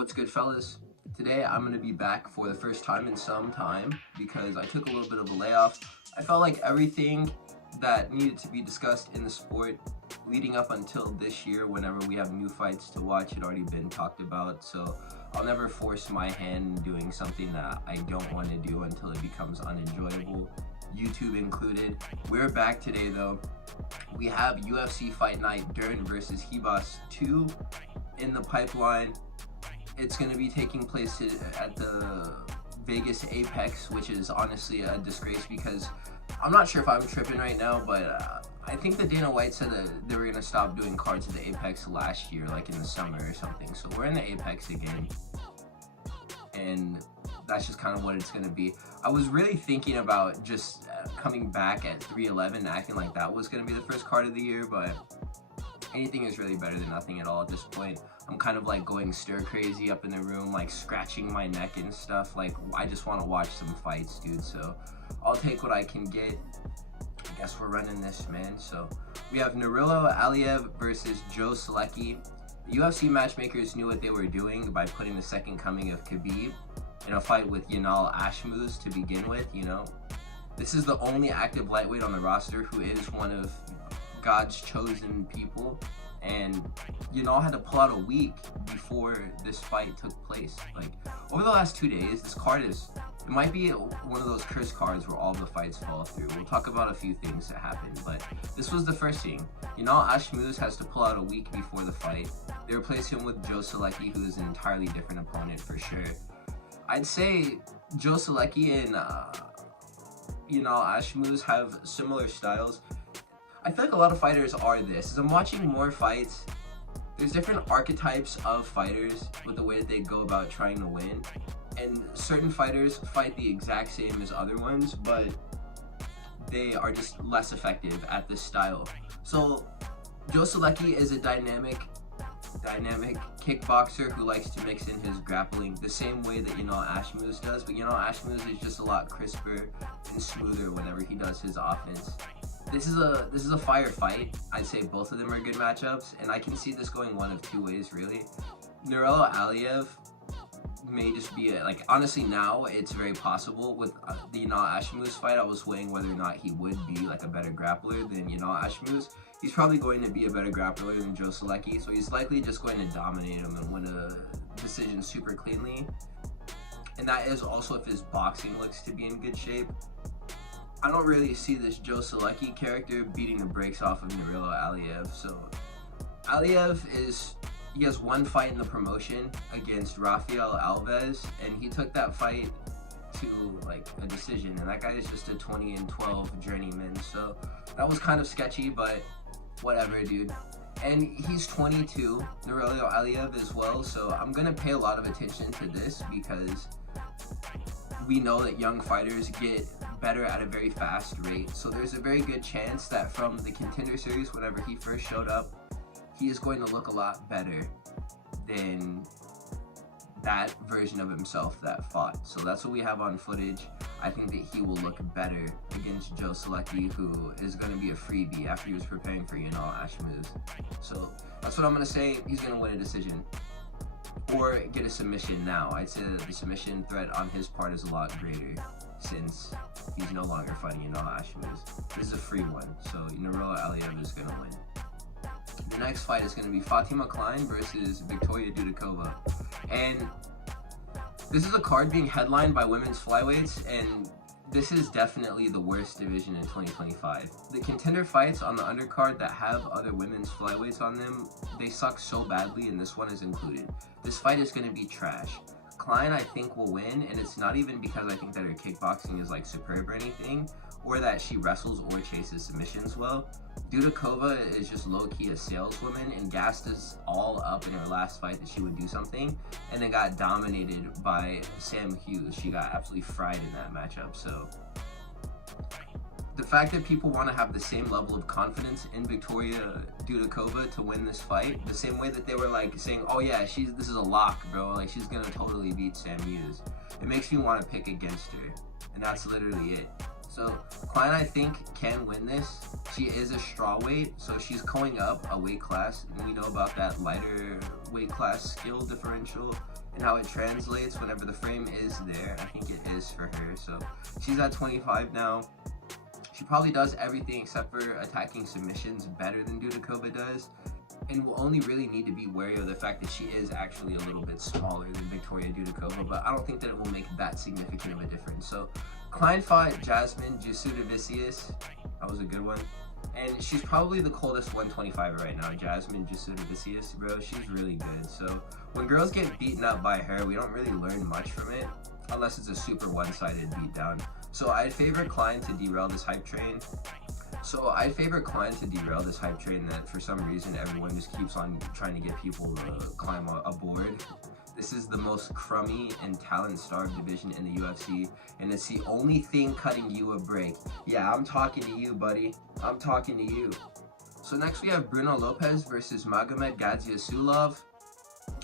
What's good, fellas? Today I'm going to be back for the first time in some time because I took a little bit of a layoff. I felt like everything that needed to be discussed in the sport leading up until this year, whenever we have new fights to watch, had already been talked about. So I'll never force my hand in doing something that I don't want to do until it becomes unenjoyable, YouTube included. We're back today though. We have UFC Fight Night Dern versus Ribas 2 in the pipeline. It's going to be taking place at the Vegas Apex, which is honestly a disgrace because I'm not sure if I'm tripping right now, but I think that Dana White said that they were going to stop doing cards at the Apex last year, like in the summer or something. So we're in the Apex again, and that's just kind of what it's going to be. I was really thinking about just coming back at 311 and acting like that was going to be the first card of the year, but anything is really better than nothing at all at this point. I'm kind of like going stir crazy up in the room, like scratching my neck and stuff. Like, I just want to watch some fights, dude. So I'll take what I can get. I guess we're running this, man. So we have Nurillo, Aliev versus Solecki. The UFC matchmakers knew what they were doing by putting the second coming of Khabib in a fight with Yanal Ashmouz to begin with, you know. This is the only active lightweight on the roster who is one of God's chosen people, and Yanal had to pull out a week before this fight took place. Like, over the last 2 days, this card it might be one of those cursed cards where all the fights fall through. We'll talk about a few things that happened, but this was the first thing. Yanal Ashmouz has to pull out a week before the fight. They replace him with Solecki, who is an entirely different opponent for sure. I'd say Solecki and Yanal Ashmouz have similar styles. I feel like a lot of fighters are this. As I'm watching more fights, there's different archetypes of fighters with the way that they go about trying to win. And certain fighters fight the exact same as other ones, but they are just less effective at this style. So Solecki is a dynamic kickboxer who likes to mix in his grappling the same way that Yanal Ashmouz does, but Yanal Ashmouz is just a lot crisper and smoother whenever he does his offense. This is a fire fight. I'd say both of them are good matchups, and I can see this going one of two ways, really. Nurillo Aliev may just be like, honestly, now it's very possible with the Yanal Ashmouz fight. I was weighing whether or not he would be like a better grappler than Yanal Ashmouz. He's probably going to be a better grappler than Solecki, so he's likely just going to dominate him and win a decision super cleanly. And that is also if his boxing looks to be in good shape. I don't really see this Solecki character beating the brakes off of Nurillo Aliev. So Aliev he has one fight in the promotion against Rafael Alves, and he took that fight to like a decision, and that guy is just a 20-12 journeyman. So that was kind of sketchy, but whatever, dude. And he's 22, Nurillo Aliev as well, so I'm gonna pay a lot of attention to this because we know that young fighters get better at a very fast rate. So there's a very good chance that from the Contender Series, whenever he first showed up, he is going to look a lot better than that version of himself that fought. So that's what we have on footage. I think that he will look better against Solecki, who is going to be a freebie after he was preparing for Yanal Ashmouz. So that's what I'm going to say. He's going to win a decision or get a submission now. I'd say that the submission threat on his part is a lot greater since he's no longer fighting Yanal Ashmouz. This is a free one, so Nurillo Aliev is going to win. The next fight is going to be Fatima Kline versus Viktoria Dudakova. And this is a card being headlined by women's flyweights, and this is definitely the worst division in 2025. The contender fights on the undercard that have other women's flyweights on them, they suck so badly, and this one is included. This fight is going to be trash. Kline, I think, will win, and it's not even because I think that her kickboxing is like superb or anything, or that she wrestles or chases submissions well. Dudakova is just low-key a saleswoman and gassed us all up in her last fight that she would do something, and then got dominated by Sam Hughes. She got absolutely fried in that matchup. So the fact that people want to have the same level of confidence in Viktoria Dudakova to win this fight, the same way that they were like saying, oh yeah, this is a lock, bro, like she's gonna totally beat Sam Hughes, it makes me want to pick against her, and that's literally it. So Kline, I think, can win this. She is a strawweight, so she's going up a weight class, and we know about that lighter weight class skill differential. and how it translates whenever the frame is there. I think it is for her. So she's at 25 now. She probably does everything except for attacking submissions better than Dudakova does, and will only really need to be wary of the fact that she is actually a little bit smaller than Viktoria Dudakova, but I don't think that it will make that significant of a difference. So Kline fought Gadzhiyasulov. That was a good one. And she's probably the coldest 125 right now, Gadzhiyasulov, bro. She's really good. So when girls get beaten up by her, we don't really learn much from it, unless it's a super one-sided beatdown. So I'd favor Kline to derail this hype train. That for some reason everyone just keeps on trying to get people to climb aboard. This is the most crummy and talent-starved division in the UFC, and it's the only thing cutting you a break. Yeah, I'm talking to you, buddy. I'm talking to you. So next we have Bruno Lopez versus Magomed Gadzhiyasulov.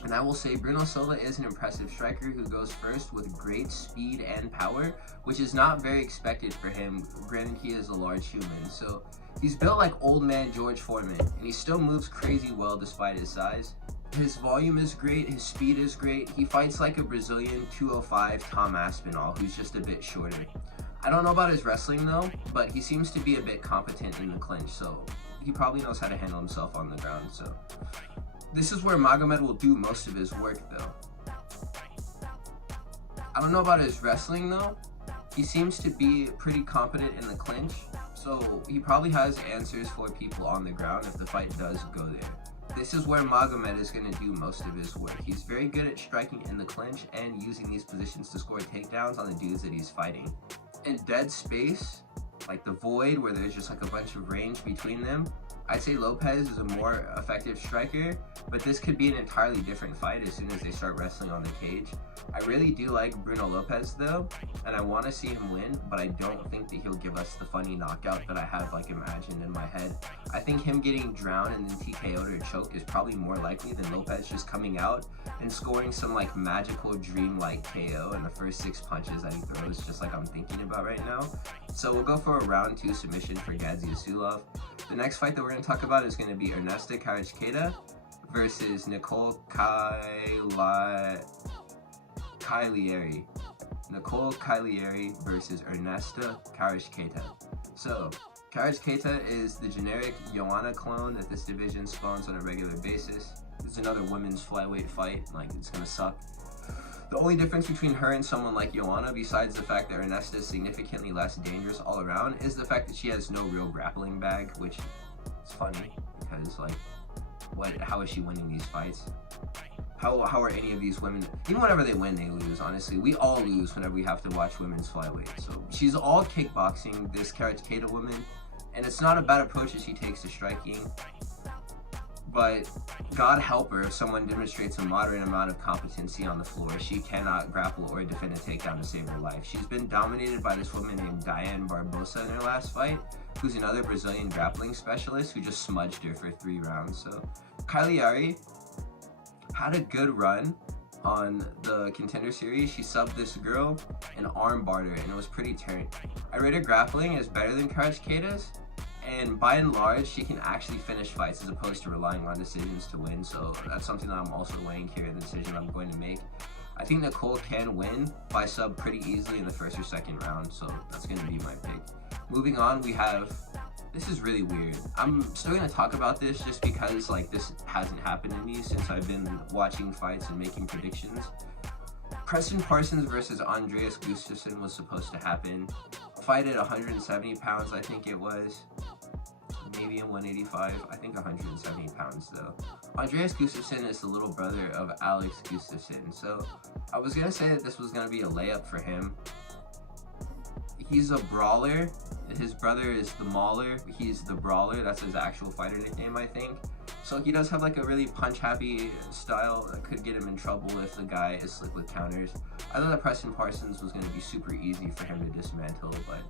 And I will say Bruno Sola is an impressive striker who goes first with great speed and power, which is not very expected for him. Granted, he is a large human, so he's built like old man George Foreman, and he still moves crazy well despite his size. His volume is great, his speed is great. He fights like a Brazilian 205 Tom Aspinall, who's just a bit shorter. I don't know about his wrestling though, but he seems to be a bit competent in the clinch, so he probably knows how to handle himself on the ground. So this is where Magomed will do most of his work though. I don't know about his wrestling though. He seems to be pretty competent in the clinch, so he probably has answers for people on the ground if the fight does go there. This is where Magomed is going to do most of his work. He's very good at striking in the clinch and using these positions to score takedowns on the dudes that he's fighting. In dead space, like the void where there's just like a bunch of range between them, I'd say Lopez is a more effective striker, but this could be an entirely different fight as soon as they start wrestling on the cage. I really do like Bruno Lopez though, and I want to see him win, but I don't think that he'll give us the funny knockout that I have like imagined in my head. I think him getting drowned and then TKO'd or choked is probably more likely than Lopez just coming out and scoring some like magical dream-like KO in the first 6 punches that he throws, just like I'm thinking about right now. So we'll go for a round 2 submission for Gadzhiyasulov. The next fight that we're going to talk about is going to be Ernesta Kareckaite versus Nicolle Cailiari. Nicolle Cailiari versus Ernesta Kareckaite. So, Kareckaite is the generic Joanna clone that this division spawns on a regular basis. It's another women's flyweight fight, like it's gonna suck. The only difference between her and someone like Joanna, besides the fact that Ernesta is significantly less dangerous all around, is the fact that she has no real grappling bag, which is funny because like, how is she winning these fights? How are any of these women, even whenever they win, they lose, honestly. We all lose whenever we have to watch women's flyweight. So she's all kickboxing, this Kareckaite woman, and it's not a bad approach that she takes to striking. But God help her if someone demonstrates a moderate amount of competency on the floor. She cannot grapple or defend a takedown to save her life. She's been dominated by this woman named Diane Barbosa in her last fight, who's another Brazilian grappling specialist who just smudged her for 3 rounds. So Cailiari had a good run on the Contender Series. She subbed this girl and armbarred her, and it was pretty turnt. I rate her grappling as better than Kareckaite's, and by and large, she can actually finish fights as opposed to relying on decisions to win. So that's something that I'm also weighing here in the decision I'm going to make. I think Nicolle can win by sub pretty easily in the 1st or 2nd round, so that's going to be my pick. Moving on, we have, this is really weird. I'm still going to talk about this just because like this hasn't happened to me since I've been watching fights and making predictions. Preston Parsons versus Andreas Gustaffson was supposed to happen. A fight at 170 pounds, I think it was. Maybe in 185, I think 170 pounds though. Andreas Gustaffson is the little brother of Alex Gustaffson, so I was gonna say that this was gonna be a layup for him. He's a brawler. His brother is the Mauler. He's the Brawler. That's his actual fighter nickname, I think. So he does have like a really punch-happy style that could get him in trouble if the guy is slick with counters. I thought that Preston Parsons was gonna be super easy for him to dismantle, but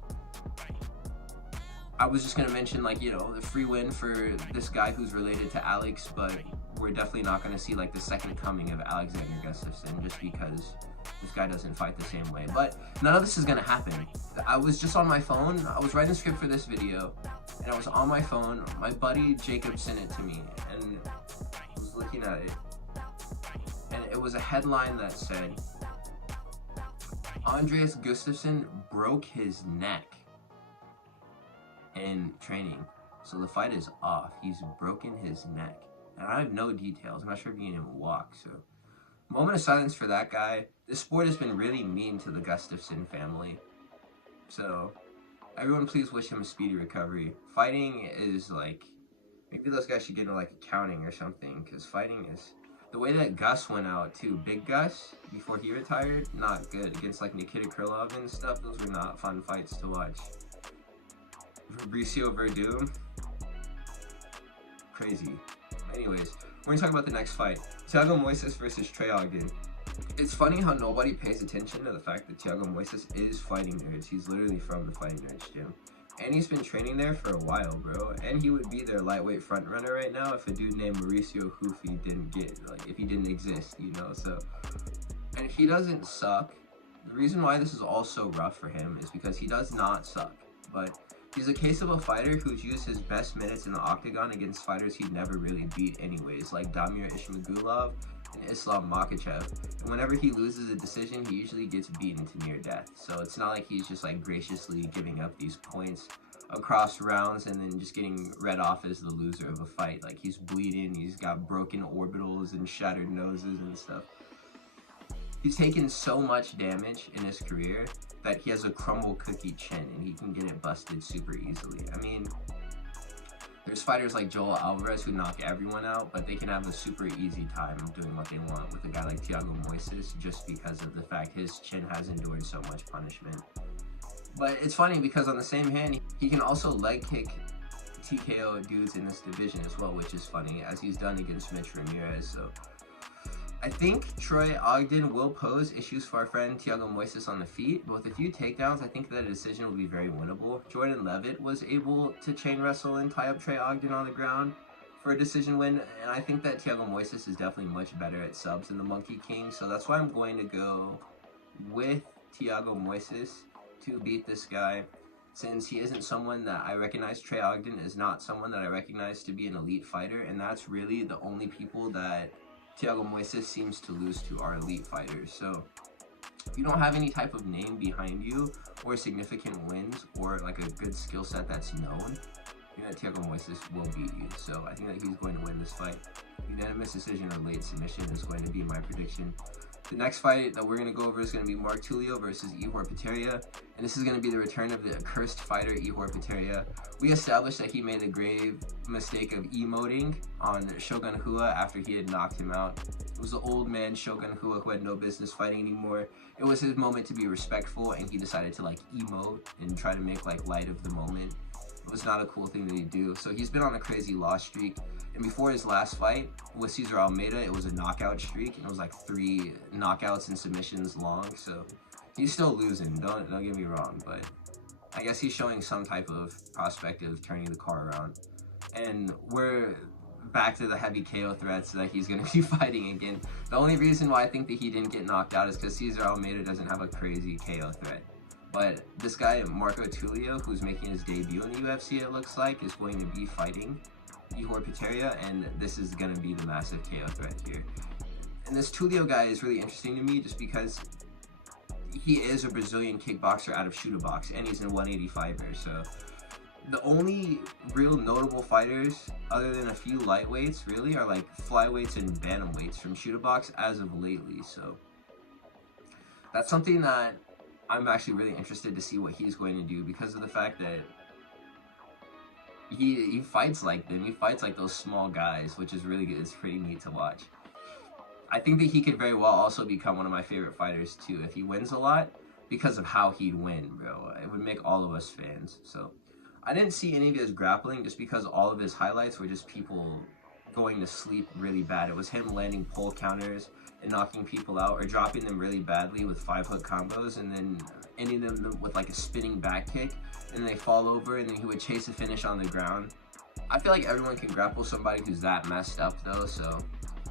I was just gonna mention, like, you know, the free win for this guy who's related to Alex, but we're definitely not gonna see like the second coming of Alexander Gustafsson just because this guy doesn't fight the same way. But none of this is gonna happen. I was just on my phone. I was writing a script for this video, and I was on my phone. My buddy Jacob sent it to me, and I was looking at it, and it was a headline that said, Andreas Gustaffson broke his neck in training. So the fight is off. He's broken his neck. And I have no details. I'm not sure if he can even walk. So, moment of silence for that guy. This sport has been really mean to the Gustaffson family. So, everyone please wish him a speedy recovery. Fighting is like, maybe those guys should get into like accounting or something. Because fighting is, the way that Gus went out too, Big Gus, before he retired, not good. Against like Nikita Krylov and stuff, those were not fun fights to watch. Fabricio Verdum, crazy. Anyways, we're gonna talk about the next fight. Thiago Moises versus Trey Ogden. It's funny how nobody pays attention to the fact that Thiago Moises is Fighting Nerds. He's literally from the Fighting Nerds gym. And he's been training there for a while, bro. And he would be their lightweight front runner right now if a dude named Mauricio Hufi didn't if he didn't exist, you know? So, and he doesn't suck. The reason why this is all so rough for him is because he does not suck. But he's a case of a fighter who's used his best minutes in the octagon against fighters he'd never really beat anyways, like Damir Ismagulov and Islam Makhachev. And whenever he loses a decision, he usually gets beaten to near death. So it's not like he's just like graciously giving up these points across rounds and then just getting read off as the loser of a fight. Like, he's bleeding, he's got broken orbitals and shattered noses and stuff. He's taken so much damage in his career that he has a crumble cookie chin and he can get it busted super easily. I mean, there's fighters like Joel Alvarez who knock everyone out, but they can have a super easy time doing what they want with a guy like Thiago Moises just because of the fact his chin has endured so much punishment. But it's funny because on the same hand, he can also leg kick TKO dudes in this division as well, which is funny, as he's done against Mitch Ramirez. So I think Troy Ogden will pose issues for our friend Thiago Moises on the feet, but with a few takedowns, I think that a decision will be very winnable. Jordan Levitt was able to chain wrestle and tie up Troy Ogden on the ground for a decision win, and I think that Thiago Moises is definitely much better at subs than the Monkey King, so that's why I'm going to go with Thiago Moises to beat this guy, since he isn't someone that I recognize. Trey Ogden is not someone that I recognize to be an elite fighter, and that's really the only people that Thiago Moises seems to lose to are elite fighters. So if you don't have any type of name behind you or significant wins or like a good skill set that's known, I think that Thiago Moises will beat you. So I think that he's going to win this fight. Unanimous decision or late submission is going to be my prediction. The next fight that we're going to go over is going to be Mark Tulio versus Ihor Poteria, and this is going to be the return of the accursed fighter Ihor Poteria. We established that he made a grave mistake of emoting on Shogun Hua after he had knocked him out. It was the old man Shogun Hua who had no business fighting anymore. It was his moment to be respectful, and he decided to like emote and try to make like light of the moment. It was not a cool thing to do. So he's been on a crazy loss streak. And before his last fight with Cesar Almeida, it was a knockout streak, and it was like 3 knockouts and submissions long. So he's still losing. Don't get me wrong, but I guess he's showing some type of prospect of turning the car around. And we're back to the heavy KO threats that he's going to be fighting again. The only reason why I think that he didn't get knocked out is because Cesar Almeida doesn't have a crazy KO threat. But this guy, Marco Tulio, who's making his debut in the UFC, it looks like, is going to be fighting Ihor Poteria, and this is going to be the massive KO threat here. And this Tulio guy is really interesting to me just because he is a Brazilian kickboxer out of Chute Box, and he's in 185er. So the only real notable fighters, other than a few lightweights, really, are like flyweights and bantamweights from Chute Box as of lately. So that's something that I'm actually really interested to see what he's going to do, because of the fact that he fights like them. He fights like those small guys, which is really good. It's pretty neat to watch. I think that he could very well also become one of my favorite fighters too if he wins a lot, because of how he'd win, bro. It would make all of us fans. So I didn't see any of his grappling just because all of his highlights were just people going to sleep really bad. It was him landing pole counters and knocking people out, or dropping them really badly with 5-hook combos and then ending them with like a spinning back kick, and then they fall over and then he would chase a finish on the ground. I feel like everyone can grapple somebody who's that messed up though, so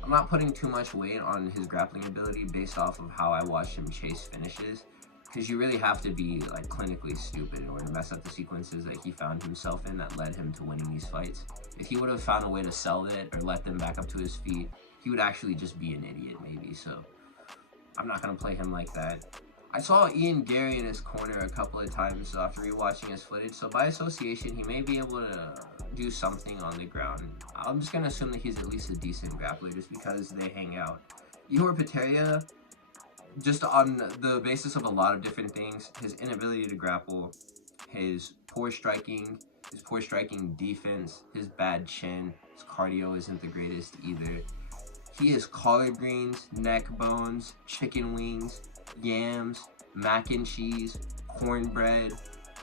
I'm not putting too much weight on his grappling ability based off of how I watched him chase finishes, because you really have to be like clinically stupid in order to mess up the sequences that he found himself in that led him to winning these fights. If he would have found a way to sell it or let them back up to his feet, he would actually just be an idiot maybe. So I'm not going to play him like that. I saw Ian Gary in his corner a couple of times after rewatching his footage, so by association he may be able to do something on the ground. I'm just going to assume that he's at least a decent grappler just because they hang out. Ihor Poteria, just on the basis of a lot of different things, his inability to grapple, his poor striking defense, his bad chin, his cardio isn't the greatest either. He is collard greens, neck bones, chicken wings, yams, mac and cheese, cornbread,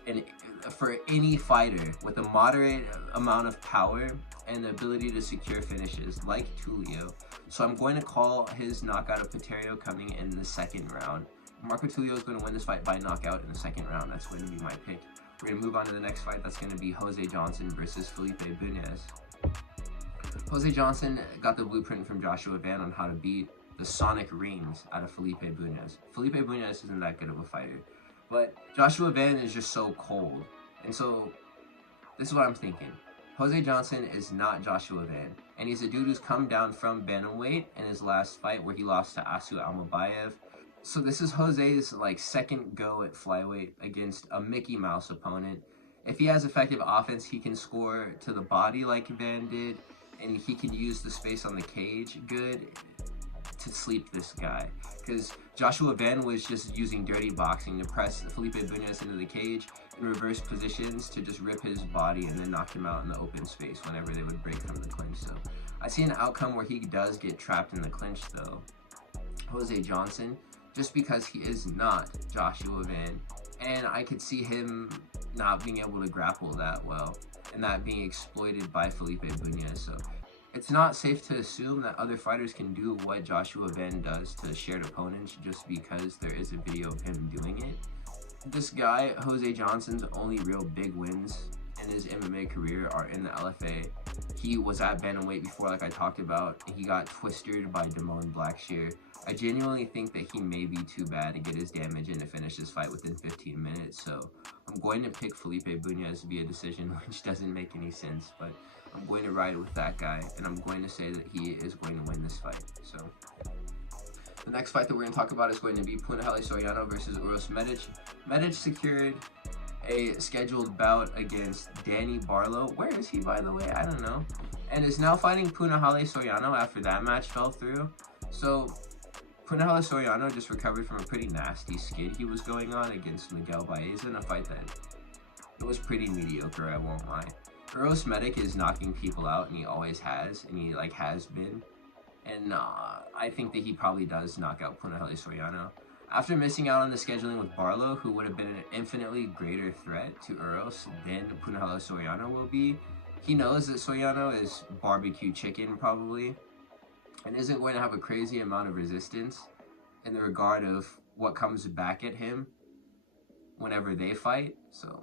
and for any fighter with a moderate amount of power and the ability to secure finishes like Tulio. So I'm going to call his knockout of Poteria coming in the second round. Marco Tulio is going to win this fight by knockout in the second round. That's going to be my pick. We're going to move on to the next fight. That's going to be Jose Johnson versus Felipe Bunes. Jose Johnson got the blueprint from Joshua Van on how to beat the sonic rings out of Felipe Bunes. Felipe Bunes isn't that good of a fighter, but Joshua Van is just so cold. And so this is what I'm thinking. Jose Johnson is not Joshua Van, and he's a dude who's come down from bantamweight in his last fight where he lost to Asu Almabayev. So this is Jose's like second go at flyweight against a Mickey Mouse opponent. If he has effective offense, he can score to the body like Van did, and he can use the space on the cage good to sleep this guy. Because Joshua Van was just using dirty boxing to press Felipe Bunes into the cage in reverse positions to just rip his body and then knock him out in the open space whenever they would break from the clinch. So I see an outcome where he does get trapped in the clinch though. Jose Johnson, just because he is not Joshua Van, and I could see him not being able to grapple that well and that being exploited by Felipe Bunes. So it's not safe to assume that other fighters can do what Joshua Van does to shared opponents just because there is a video of him doing it. This guy, Jose Johnson's only real big wins in his MMA career are in the LFA. He was at bantamweight before, like I talked about, and he got twisted by Damone Blackshear. I genuinely think that he may be too bad to get his damage in to finish this fight within 15 minutes, so I'm going to pick Felipe Bunes via decision, which doesn't make any sense, but I'm going to ride with that guy, and I'm going to say that he is going to win this fight. So the next fight that we're going to talk about is going to be Punahele Soriano versus Uros Medic. Medic secured a scheduled bout against Danny Barlow. Where is he, by the way? I don't know. And is now fighting Punahele Soriano after that match fell through. So Punahele Soriano just recovered from a pretty nasty skid he was going on against Miguel Baeza in a fight that it was pretty mediocre, I won't lie. Uros Medic is knocking people out, and he always has, and he like has been. And I think that he probably does knock out Punahele Soriano. After missing out on the scheduling with Barlow, who would have been an infinitely greater threat to Uros than Punahele Soriano will be, he knows that Soriano is barbecue chicken probably, and isn't going to have a crazy amount of resistance in the regard of what comes back at him whenever they fight. So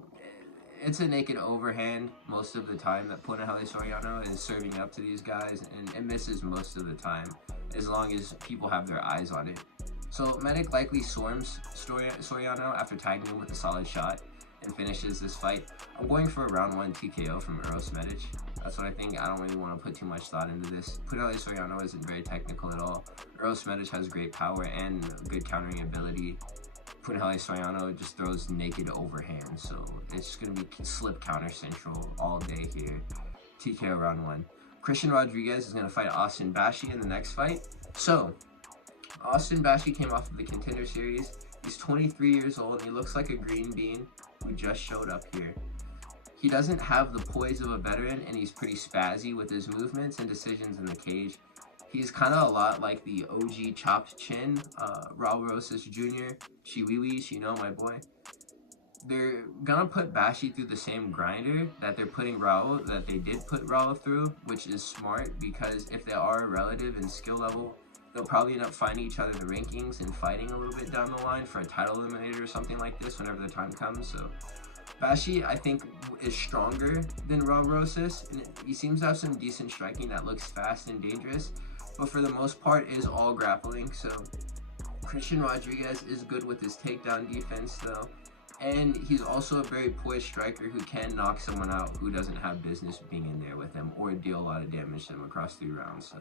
it's a naked overhand most of the time that Punahele Soriano is serving up to these guys, and it misses most of the time as long as people have their eyes on it. So Medic likely swarms Soriano after tagging him with a solid shot and finishes this fight. I'm going for a round 1 TKO from Uros Medic. That's what I think. I don't really want to put too much thought into this. Punahele Soriano isn't very technical at all. Uros Medic has great power and good countering ability. Punahele Soriano just throws naked overhand, so it's just going to be slip counter central all day here. TKO round 1. Christian Rodriguez is going to fight Austin Bashi in the next fight. So Austin Bashi came off of the Contender Series. He's 23 years old, and he looks like a green bean who just showed up here. He doesn't have the poise of a veteran, and he's pretty spazzy with his movements and decisions in the cage. He's kind of a lot like the OG chopped chin, Raul Rosas Jr., Chiwiwi, you know, my boy. They're gonna put Bashi through the same grinder that they're putting Raul, that they did put Raul through, which is smart because if they are a relative in skill level, they'll probably end up finding each other in the rankings and fighting a little bit down the line for a title eliminator or something like this whenever the time comes. So Bashi, I think, is stronger than Raul Rosas, and he seems to have some decent striking that looks fast and dangerous, but for the most part is all grappling. So Christian Rodriguez is good with his takedown defense though, and he's also a very poised striker who can knock someone out who doesn't have business being in there with him or deal a lot of damage to them across 3 rounds. So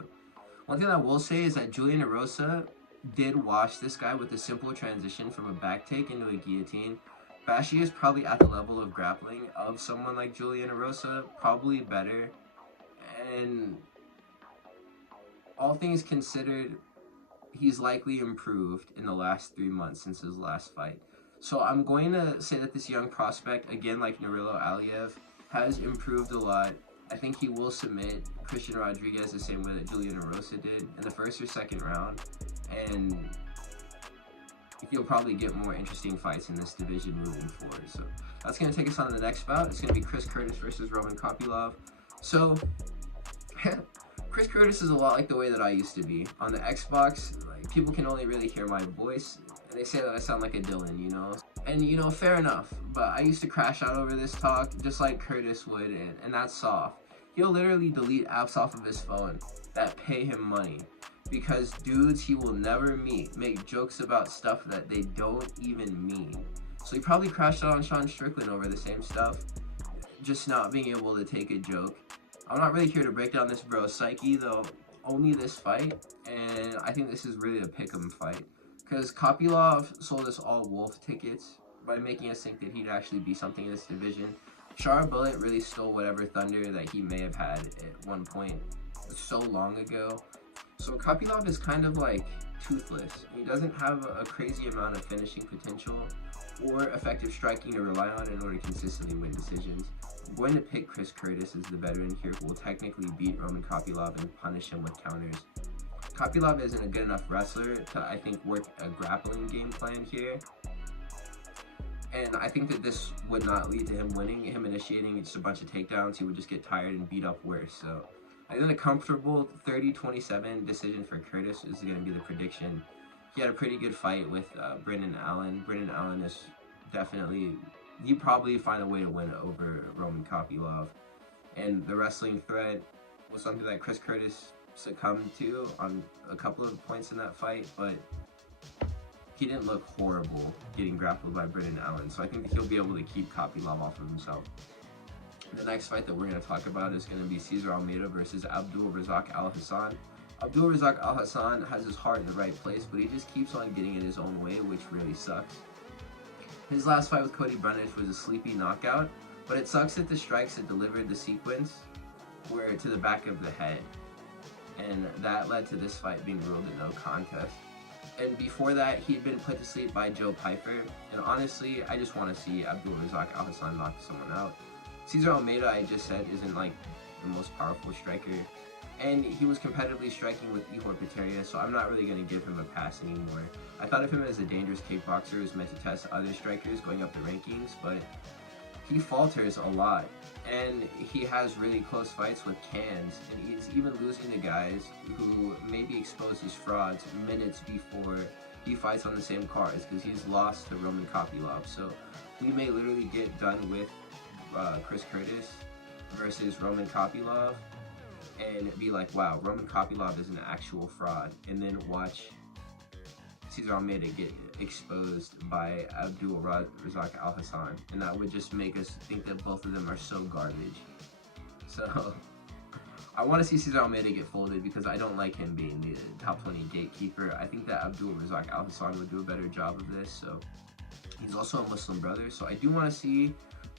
One thing I will say is that Julian Erosa did wash this guy with a simple transition from a back take into a guillotine. Bashi is probably at the level of grappling of someone like Julian Erosa, probably better. And all things considered, he's likely improved in the last 3 months since his last fight. So I'm going to say that this young prospect, again like Nurillo Aliev, has improved a lot. I think he will submit Christian Rodriguez the same way that Julian Erosa did in the first or second round. And he'll probably get more interesting fights in this division moving forward. So that's going to take us on to the next bout. It's going to be Chris Curtis versus Roman Kopylov. So Chris Curtis is a lot like the way that I used to be. On the Xbox, like, people can only really hear my voice. And they say that I sound like a Dylan, you know? And, you know, fair enough. But I used to crash out over this talk just like Curtis would, and that's soft. He'll literally delete apps off of his phone that pay him money. Because dudes he will never meet make jokes about stuff that they don't even mean. So he probably crashed out on Sean Strickland over the same stuff, just not being able to take a joke. I'm not really here to break down this bro's psyche though, only this fight, and I think this is really a pick'em fight. Because Kopylov sold us all wolf tickets by making us think that he'd actually be something in this division. Char Bullet really stole whatever thunder that he may have had at one point so long ago. So Kopylov is kind of like toothless. He doesn't have a crazy amount of finishing potential or effective striking to rely on in order to consistently win decisions. I'm going to pick Chris Curtis as the veteran here who will technically beat Roman Kopylov and punish him with counters. Kopylov isn't a good enough wrestler to, I think, work a grappling game plan here. And I think that this would not lead to him winning. Him initiating just a bunch of takedowns, he would just get tired and beat up worse. So I think a comfortable 30-27 decision for Curtis is going to be the prediction. He had a pretty good fight with Brendan Allen. Brendan Allen is definitely, he'd probably find a way to win over Roman Kopylov. And the wrestling threat was something that Chris Curtis succumbed to on a couple of points in that fight, but he didn't look horrible getting grappled by Brendan Allen. So I think that he'll be able to keep Kopylov off of himself. The next fight that we're going to talk about is going to be Cesar Almeida versus Abdul Razak Al Hassan. Abdul Razak Al Hassan has his heart in the right place, but he just keeps on getting in his own way, which really sucks. His last fight with Cody Brunish was a sleepy knockout, but it sucks that the strikes that delivered the sequence were to the back of the head, and that led to this fight being ruled a no contest. And before that, he'd been put to sleep by Joe Pyfer, and honestly, I just want to see Abdul Razak Al Hassan knock someone out. Cesar Almeida, I just said, isn't like the most powerful striker, and he was competitively striking with Ihor Poteria, so I'm not really going to give him a pass anymore. I thought of him as a dangerous kickboxer who's meant to test other strikers going up the rankings, but he falters a lot, and he has really close fights with cans, and he's even losing to guys who may be exposed as frauds minutes before he fights on the same cards, because he's lost to Roman Kopylov. So we may literally get done with Chris Curtis versus Roman Kopylov and be like, wow, Roman Kopylov is an actual fraud, and then watch Cesar Almeida get exposed by Abdul Razak Al Hassan, and that would just make us think that both of them are so garbage. So I want to see Cesar Almeida get folded because I don't like him being the top 20 gatekeeper. I think that Abdul Razak Al Hassan would do a better job of this. So he's also a Muslim brother, so I do want to see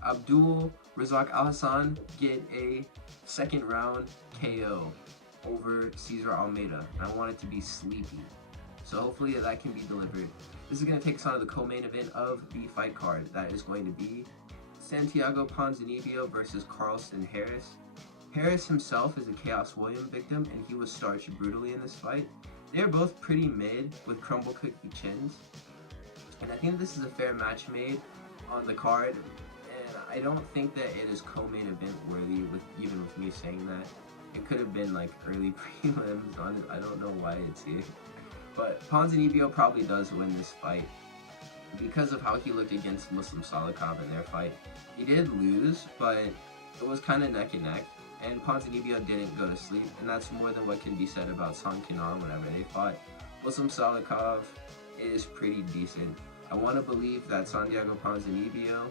Abdul Razak Al Hassan get a second round KO over Cesar Almeida. I want it to be sleepy. So hopefully that can be delivered. This is going to take us on to the co-main event of the fight card. That is going to be Santiago Ponzinibbio versus Carlston Harris. Harris himself is a Chaos William victim, and he was starched brutally in this fight. They are both pretty mid with crumble cookie chins. And I think this is a fair match made on the card. And I don't think that it is co-main event worthy, even with me saying that. It could have been like early prelims on it. I don't know why it's here. But Ponzinibbio probably does win this fight because of how he looked against Muslim Solecki in their fight. He did lose, but it was kind of neck and neck, and Ponzinibbio didn't go to sleep, and that's more than what can be said about Song Kenan whenever they fought. Muslim Solecki is pretty decent. I want to believe that Santiago Ponzinibbio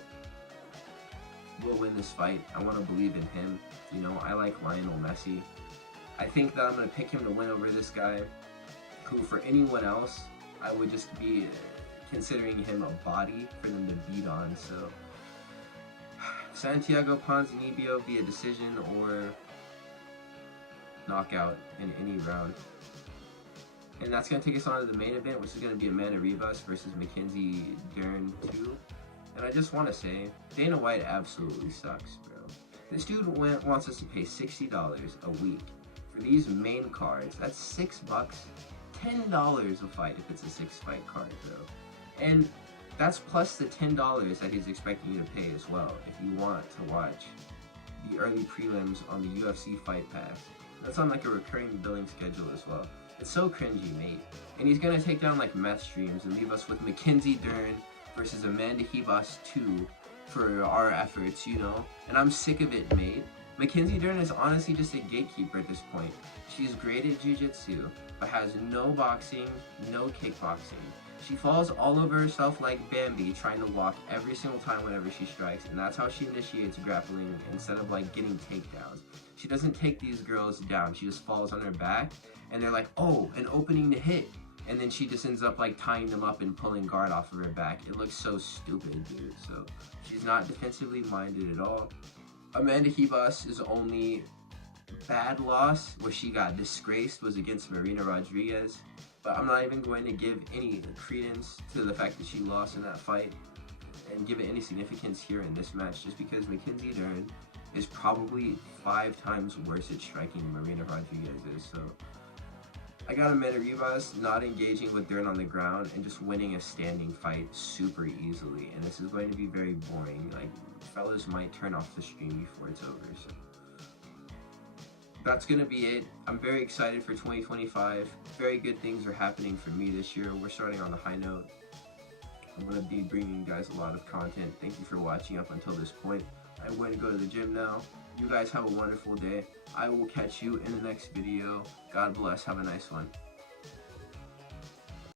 will win this fight. I want to believe in him. You know, I like Lionel Messi. I think that I'm going to pick him to win over this guy, who for anyone else, I would just be considering him a body for them to beat on. So Santiago Ponzinibbio via decision or knockout in any round. And that's going to take us on to the main event, which is going to be Amanda Ribas versus Mackenzie Dern 2. And I just want to say, Dana White absolutely sucks, bro. This dude wants us to pay $60 a week for these main cards. That's $6, $10 a fight if it's a 6-fight card, bro. And that's plus the $10 that he's expecting you to pay as well if you want to watch the early prelims on the UFC Fight Pass. That's on like a recurring billing schedule as well. It's so cringy, mate. And he's gonna take down like meth streams and leave us with Mackenzie Dern versus Amanda Ribas 2 for our efforts, you know? And I'm sick of it, mate. Mackenzie Dern is honestly just a gatekeeper at this point. She's great at jiu-jitsu, but has no boxing, no kickboxing. She falls all over herself like Bambi, trying to walk every single time whenever she strikes, and that's how she initiates grappling instead of like getting takedowns. She doesn't take these girls down, she just falls on her back, and they're like, oh, an opening to hit. And then she just ends up like tying them up and pulling guard off of her back. It looks so stupid, dude. So she's not defensively minded at all. Amanda Ribas' only bad loss where she got disgraced was against Marina Rodriguez. But I'm not even going to give any credence to the fact that she lost in that fight and give it any significance here in this match, just because Mackenzie Dern is probably 5 times worse at striking than Marina Rodriguez is. So I got Amanda Ribas not engaging with Dern on the ground and just winning a standing fight super easily. And this is going to be very boring. Like, fellas might turn off the stream before it's over. So that's going to be it. I'm very excited for 2025. Very good things are happening for me this year. We're starting on the high note. I'm going to be bringing you guys a lot of content. Thank you for watching up until this point. I'm going to go to the gym now. You guys have a wonderful day. I will catch you in the next video. God bless. Have a nice one.